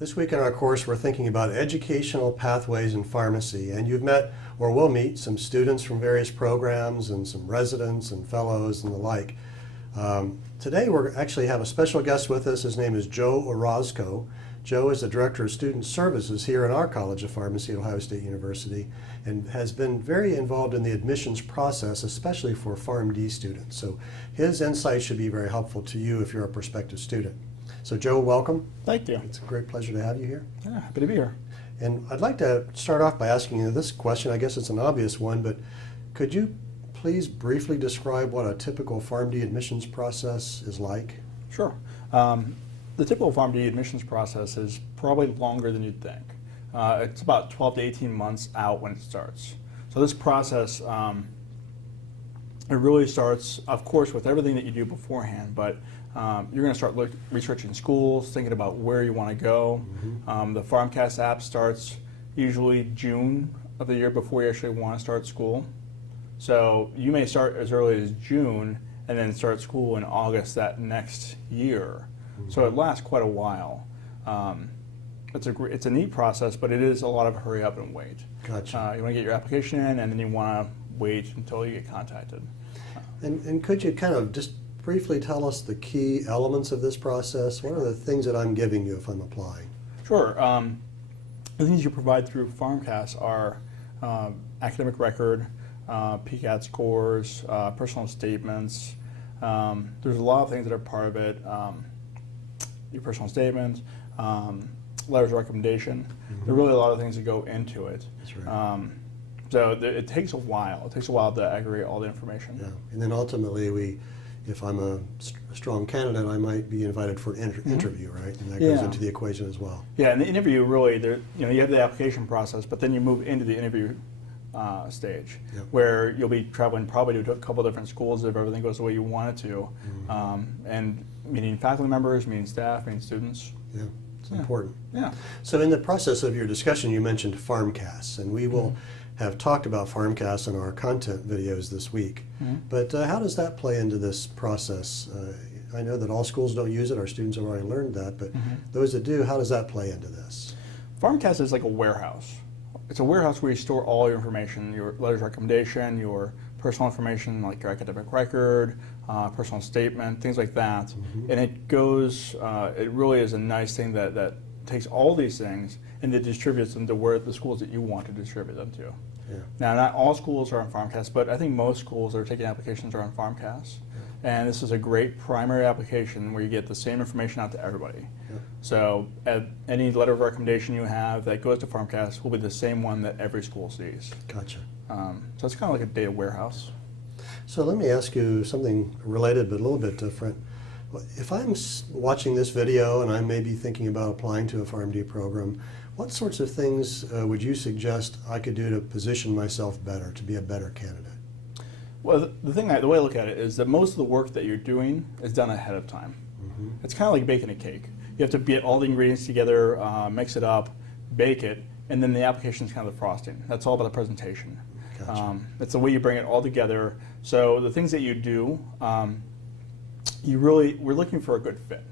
This week in our course, we're thinking about educational pathways in pharmacy, and you've met or will meet some students from various programs and some residents and fellows and the like. Today we actually have a special guest with us. His name is Joe Orozco. Joe is the Director of Student Services here in our College of Pharmacy at Ohio State University and has been very involved in the admissions process, especially for PharmD students. So his insight should be very helpful to you if you're a prospective student. So Joe, welcome. Thank you. It's a great pleasure to have you here. Yeah, happy to be here. And I'd like to start off by asking you this question. I guess it's an obvious one, but could you please briefly describe what a typical PharmD admissions process is like? Sure. The typical PharmD admissions process is probably longer than you'd think. It's about 12 to 18 months out when it starts. So this process, it really starts, of course, with everything that you do beforehand, but you're going to start researching schools, thinking about where you want to go. Mm-hmm. The PharmCast app starts usually June of the year before you actually want to start school. So you may start as early as June and then start school in August that next year. Mm-hmm. So it lasts quite a while. It's a neat process, but it is a lot of hurry up and wait. Gotcha. You want to get your application in, and then you want to wait until you get contacted. And could you kind of just briefly tell us the key elements of this process? What are the things that I'm giving you if I'm applying? Sure. The things you provide through PharmCast are academic record, PCAT scores, personal statements. There's a lot of things that are part of it. Your personal statement, letters of recommendation. Mm-hmm. There are really a lot of things that go into it. That's right. So it takes a while. It takes a while to aggregate all the information. Yeah. And then ultimately, if I'm a strong candidate, I might be invited for an interview, right? And that goes into the equation as well. Yeah, and the interview really, you have the application process, but then you move into the interview stage, where you'll be traveling probably to a couple different schools if everything goes the way you want it to, and meeting faculty members, meeting staff, meeting students. Yeah, it's important. Yeah. So in the process of your discussion, you mentioned PharmCast, and we will have talked about PharmCast in our content videos this week. But how does that play into this process? I know that all schools don't use it. Our students have already learned that, but those that do, how does that play into this? PharmCast is like a warehouse. It's a warehouse where you store all your information, your letters of recommendation, your personal information like your academic record, personal statement, things like that. And it goes, it really is a nice thing that takes all these things and it distributes them to where the schools that you want to distribute them to. Yeah. Now, not all schools are on PharmCast, but I think most schools that are taking applications are on PharmCast. And this is a great primary application where you get the same information out to everybody. So any letter of recommendation you have that goes to PharmCast will be the same one that every school sees. Gotcha. So it's kind of like a data warehouse. So let me ask you something related but a little bit different. If I'm watching this video and I may be thinking about applying to a PharmD program, what sorts of things would you suggest I could do to position myself better, to be a better candidate? Well, the way I look at it is that most of the work that you're doing is done ahead of time. It's kind of like baking a cake. You have to get all the ingredients together, mix it up, bake it, and then the application is kind of the frosting. That's all about the presentation. Gotcha. It's the way you bring it all together. So the things that you do, we're looking for a good fit.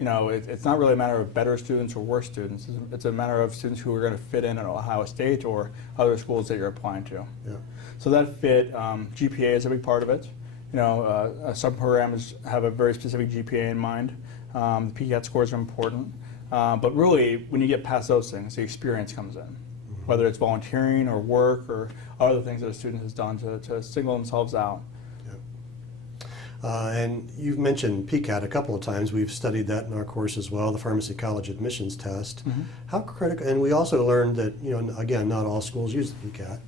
It's not really a matter of better students or worse students. It's a matter of students who are going to fit in at Ohio State or other schools that you're applying to. Yeah. So that fit, GPA is a big part of it. Some programs have a very specific GPA in mind. The PCAT scores are important. But really, when you get past those things, the experience comes in. Whether it's volunteering or work or other things that a student has done to signal themselves out. And you've mentioned PCAT a couple of times. We've studied that in our course as well, the Pharmacy College Admissions Test. How critical, and we also learned that, again, not all schools use the PCAT.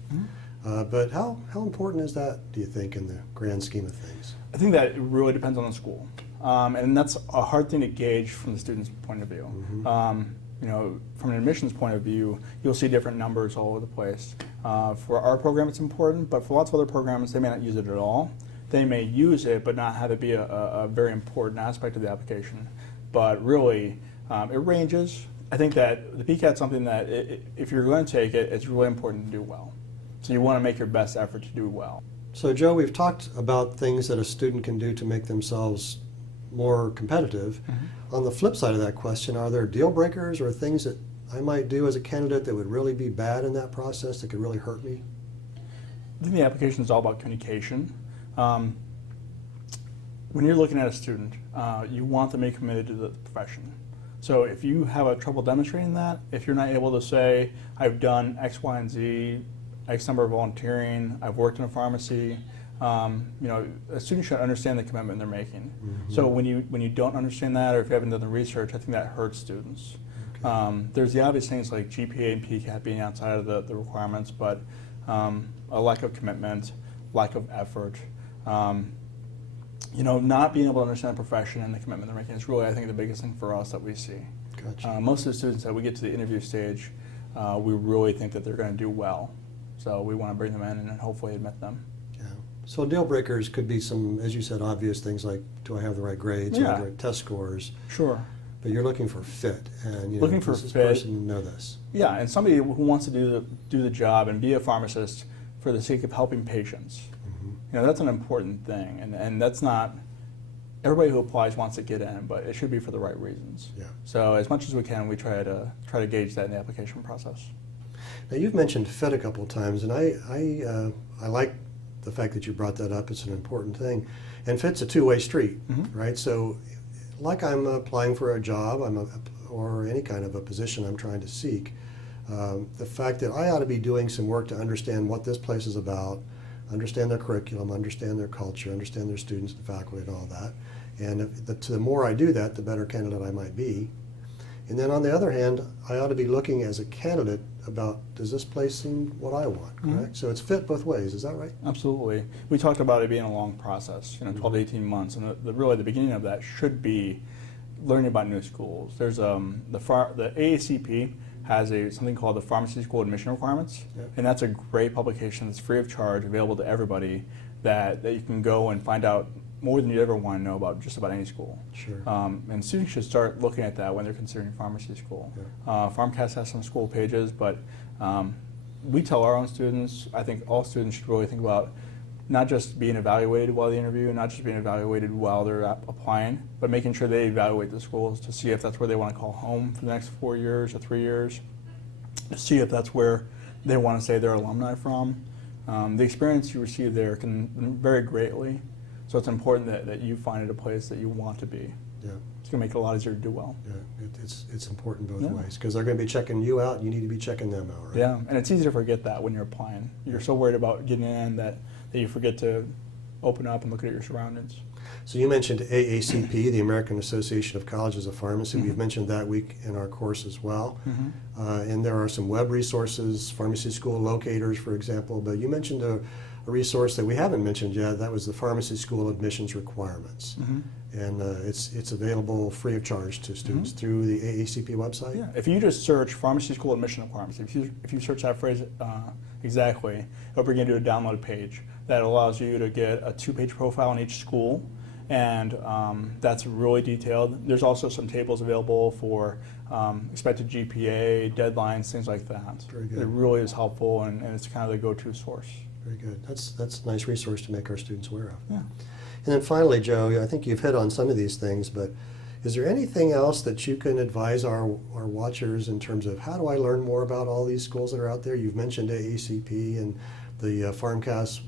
But how important is that, do you think, in the grand scheme of things? I think that it really depends on the school. And that's a hard thing to gauge from the student's point of view. From an admissions point of view, you'll see different numbers all over the place. For our program, it's important, but for lots of other programs, they may not use it at all. They may use it, but not have it be a very important aspect of the application. But really, it ranges. I think that the PCAT is something that, if you're going to take it, it's really important to do well. So you want to make your best effort to do well. So Joe, we've talked about things that a student can do to make themselves more competitive. On the flip side of that question, are there deal breakers or things that I might do as a candidate that would really be bad in that process, that could really hurt me? I think the application is all about communication. When you're looking at a student, you want them to be committed to the profession. So if you have a trouble demonstrating that, if you're not able to say, I've done X, Y, and Z, X number of volunteering, I've worked in a pharmacy, a student should understand the commitment they're making. So when you don't understand that, or if you haven't done the research, I think that hurts students. Okay. There's the obvious things like GPA and PCAT being outside of the requirements, but a lack of commitment, lack of effort, not being able to understand the profession and the commitment they're making is really, I think, the biggest thing for us that we see. Gotcha. Most of the students that we get to the interview stage, we really think that they're going to do well. So we want to bring them in and hopefully admit them. Yeah. So deal breakers could be some, as you said, obvious things like, do I have the right grades, or the right test scores? Sure. But you're looking for fit, and looking for does this fit. person know this? Yeah, and somebody who wants to do the job and be a pharmacist for the sake of helping patients. That's an important thing, and that's not everybody who applies wants to get in, but it should be for the right reasons. Yeah. So as much as we can, we try to gauge that in the application process. Now you've mentioned fit a couple of times, and I like the fact that you brought that up. It's an important thing, and fit's a two-way street, right? So, like I'm applying for a job, or any kind of a position I'm trying to seek. The fact that I ought to be doing some work to understand what this place is about, understand their curriculum, understand their culture, understand their students, the faculty, and all that. And the more I do that, the better candidate I might be. And then on the other hand, I ought to be looking as a candidate about, does this place seem what I want, correct? So it's fit both ways, is that right? Absolutely. We talked about it being a long process, 12 to 18 months, and really the beginning of that should be learning about new schools. There's the AACP has something called the Pharmacy School Admission Requirements, and that's a great publication that's free of charge, available to everybody, that you can go and find out more than you ever want to know about just about any school. Sure. And students should start looking at that when they're considering pharmacy school. PharmCast has some school pages, but we tell our own students, I think all students should really think about not just being evaluated while they interview, not just being evaluated while they're applying, but making sure they evaluate the schools to see if that's where they want to call home for the next 4 years or 3 years, to see if that's where they want to say they're alumni from. The experience you receive there can vary greatly, so it's important that you find it a place that you want to be. Yeah. It's going to make it a lot easier to do well. Yeah, it's important both ways, because they're going to be checking you out, and you need to be checking them out, right? Yeah, and it's easy to forget that when you're applying. You're so worried about getting in that you forget to open up and look at your surroundings. So you mentioned AACP, the American Association of Colleges of Pharmacy. We've mentioned that week in our course as well. And there are some web resources, pharmacy school locators, for example. But you mentioned a resource that we haven't mentioned yet. That was the Pharmacy School Admissions Requirements. And it's available free of charge to students through the AACP website. Yeah, if you just search Pharmacy School Admission Requirements, if you search that phrase exactly, it'll bring you to a download page that allows you to get a 2-page profile on each school, and that's really detailed. There's also some tables available for expected GPA, deadlines, things like that. Very good. It really is helpful, and it's kind of the go-to source. Very good. That's a nice resource to make our students aware of. Yeah. And then finally, Joe, I think you've hit on some of these things, but is there anything else that you can advise our watchers in terms of how do I learn more about all these schools that are out there? You've mentioned AACP and the PharmCast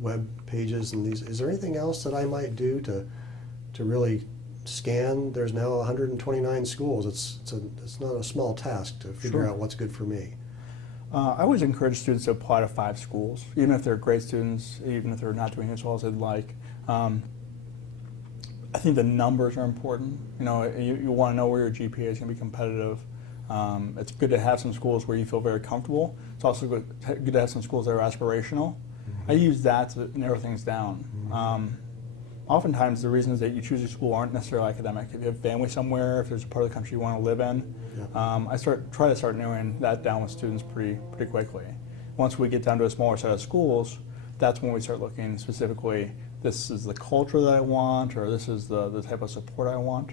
web pages and these. Is there anything else that I might do to really scan? There's now 129 schools. It's not a small task to figure out what's good for me. I always encourage students to apply to 5 schools, even if they're great students, even if they're not doing as well as they'd like. I think the numbers are important. You want to know where your GPA is going to be competitive. It's good to have some schools where you feel very comfortable. It's also good to have some schools that are aspirational. I use that to narrow things down. Oftentimes the reasons that you choose a school aren't necessarily academic. If you have family somewhere, if there's a part of the country you want to live in, I try to start narrowing that down with students pretty quickly. Once we get down to a smaller set of schools, that's when we start looking specifically, this is the culture that I want, or this is the type of support I want.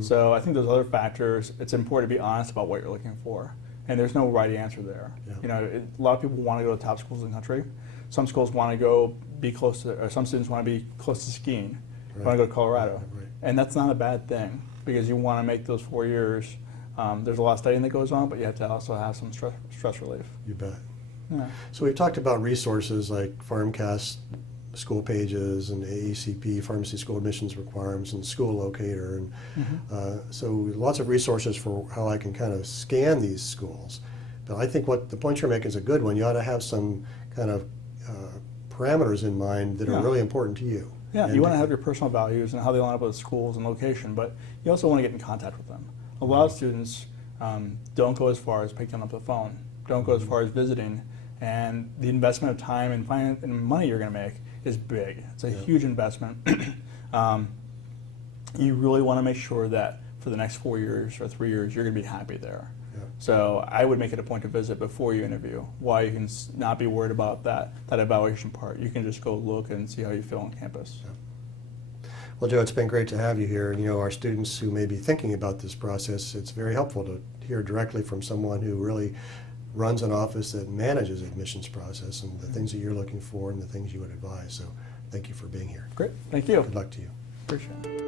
So I think those other factors, it's important to be honest about what you're looking for. And there's no right answer there. A lot of people want to go to top schools in the country. Some schools want to go be close to, or some students want to be close to skiing. They want to go to Colorado. And that's not a bad thing, because you want to make those 4 years. There's a lot of studying that goes on, but you have to also have some stress relief. You bet. Yeah. So we've talked about resources like PharmCast school pages and AECP, Pharmacy School Admissions Requirements, and School Locator. And so lots of resources for how I can kind of scan these schools. But I think what the point you're making is a good one. You ought to have some kind of parameters in mind that are really important to you. Yeah, and you want to have your personal values and how they line up with schools and location, but you also want to get in contact with them. A lot of students don't go as far as picking up the phone, don't go as far as visiting, and the investment of time and money you're going to make is big. It's a huge investment. You really want to make sure that for the next 4 years or 3 years, you're going to be happy there. Yeah. So I would make it a point to visit before you interview. Why you can not be worried about that evaluation part. You can just go look and see how you feel on campus. Yeah. Well, Joe, it's been great to have you here. You know, our students who may be thinking about this process, it's very helpful to hear directly from someone who really runs an office that manages the admissions process and the things that you're looking for and the things you would advise. So thank you for being here. Great, thank you. Good luck to you. Appreciate it.